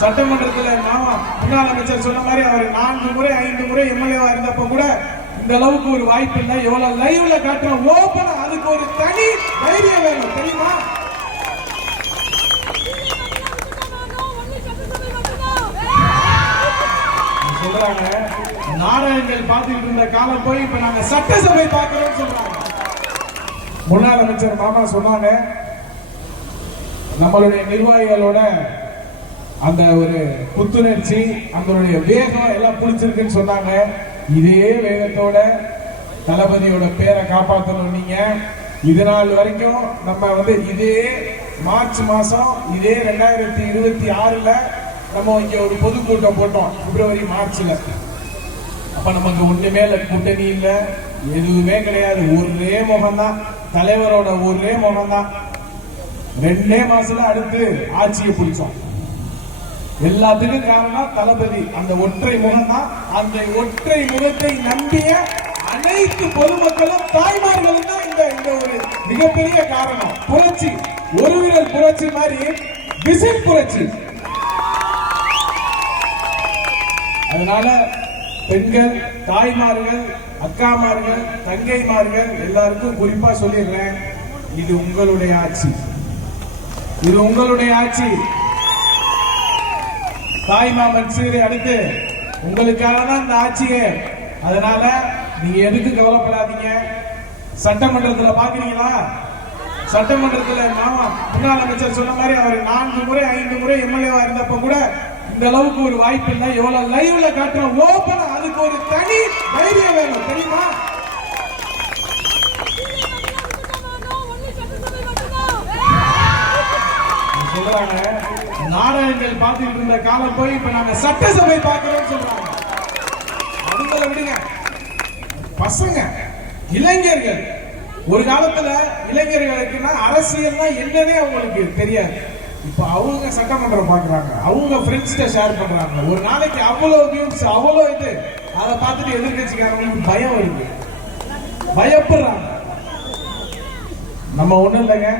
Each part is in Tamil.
சட்டமன்றத்தில் முன்னாள் அமைச்சர் சொன்ன மாதிரி அவர் 4 முறை 5 முறை எம்எல்ஏவா இருந்தப்ப கூட இந்த அளவுக்கு ஒரு வாய்ப்பு இல்லை. எவ்வளவு லைவ்ல காட்டுறோம் ஓபனா, அதுக்கு ஒரு தனி தைரியம் வேணும் தெரியுமா? சொல்றாங்க நாடகங்கள் பார்த்துட்டு இருந்த காலம் போய் இப்ப நாங்க சட்டசபை பார்க்கிறோம் சொல்றாங்க. முன்னாள் அமைச்சர் மாமா சொன்னாங்க, நம்மளுடைய நிர்வாகிகளோட அந்த ஒரு புத்துணர்ச்சி, அதனுடைய வேகம் எல்லாம் பிடிச்சிருக்குன்னு சொன்னாங்க. இதே வேகத்தோட தளபதியோட பேரை காப்பாற்றணும். நீங்க இது நாள் வரைக்கும் நம்ம இதே மார்ச் மாசம் இதே 2026ல நம்ம இங்க ஒரு பொதுக்கூட்டம் போட்டோம், பிப்ரவரி மார்ச்ல. அப்ப நமக்கு ஒண்ணுமே இல்லை, கூட்டணி இல்ல, எதுவுமே கிடையாது. ஒரே முகம்தான், தலைவரோட ஒரே முகம்தான். 2 மாசத்துல அடுத்து ஆட்சியை பிடிச்சோம். எல்லாத்துக்கும் காரணம் தளபதி. அந்த ஒற்றை முகம் தான். அந்த ஒற்றை முகத்தை நம்பிய அனைத்து பொதுமக்களும் தாய்மார்களும் தான் இந்த ஒரு மிகப்பெரிய காரணம். புரட்சி, ஒரு வீரர் புரட்சி மாதிரி விசில் புரட்சி. அதனால பெண்கள், தாய்மார்கள், அக்காமார்கள், தங்கைமார்கள் எல்லாருக்கும் குறிப்பா சொல்லிடுறேன், இது உங்களுடைய ஆட்சி, இது உங்களுடைய ஆட்சி. தாய்மாமன் சீரை அடுத்து உங்களுக்காக தான் இந்த ஆட்சியே. அதனால நீங்க எதுக்கு கவலைப்படாதீங்க. சட்டமன்றத்தில் பாக்குறீங்களா? சட்டமன்றத்தில் முன்னாள் அமைச்சர் சொன்ன மாதிரி அவர் 4 முறை 5 முறை எம்எல்ஏவா இருந்தப்ப கூட இந்த அளவுக்கு ஒரு வாய்ப்பு இல்லை. எவ்வளவு லைவ்ல காட்டுறோம் ஓபனா, அதுக்கு ஒரு தனி தைரியம் வேணும் தெரியுமா? சொல்றாங்க நாடகங்கள் பார்த்துட்டு இருந்த காலம் போய் இப்ப நாங்க சட்டசபை பார்க்கிறோம் சொல்றாங்க. அதுங்களை விடுங்க, பசங்க, இளைஞர்கள். ஒரு காலத்துல இளைஞர்களுக்குன்னா அரசியல்னா என்னன்னே அவங்களுக்கு தெரியாது. இப்ப அவங்க சட்டமன்றம் பாக்குறாங்க, அவங்க ஃப்ரெண்ட்ஸ்ட ஷேர் பண்றாங்க. ஒரு நாளைக்கு அவ்வளவு வியூஸ், அவ்வளவு இது. அதை பார்த்துட்டு எதிர்கட்சிக்காரங்களுக்கு பயம் இருக்கு, பயப்படுறாங்க. நம்ம ஒண்ணும் இல்லைங்க,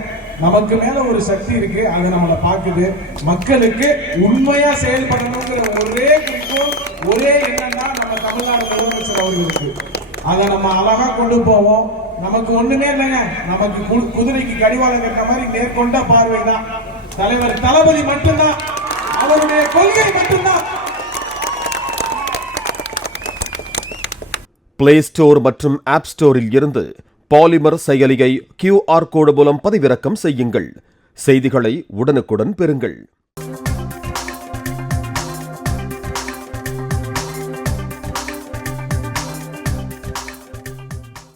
நமக்கு மேல ஒரு சக்தி இருக்கு, அது நம்மளை பாக்குது. மக்களுக்கு உண்மையா செயல்படணுங்கிற ஒரே குறிக்கோள், ஒரே எண்ணம் தான் நம்ம தமிழ்நாடு முதலமைச்சர் அவர்களுக்கு. அதை நம்ம அழகா கொண்டு போவோம். நமக்கு ஒண்ணுமே இல்லைங்க, நமக்கு குதிரைக்கு கடிவாளம் கட்ட மாதிரி நேர்கொண்ட பார்வை தான். தலைவர் தளபதி மட்டும்தான், அவருடைய கொள்கை மட்டும்தான். பிளே ஸ்டோர் மற்றும் ஆப் ஸ்டோரில் இருந்து பாலிமர் செயலியை QR கோடு மூலம் பதிவிறக்கம் செய்யுங்கள். செய்திகளை உடனுக்குடன் பெறுங்கள்.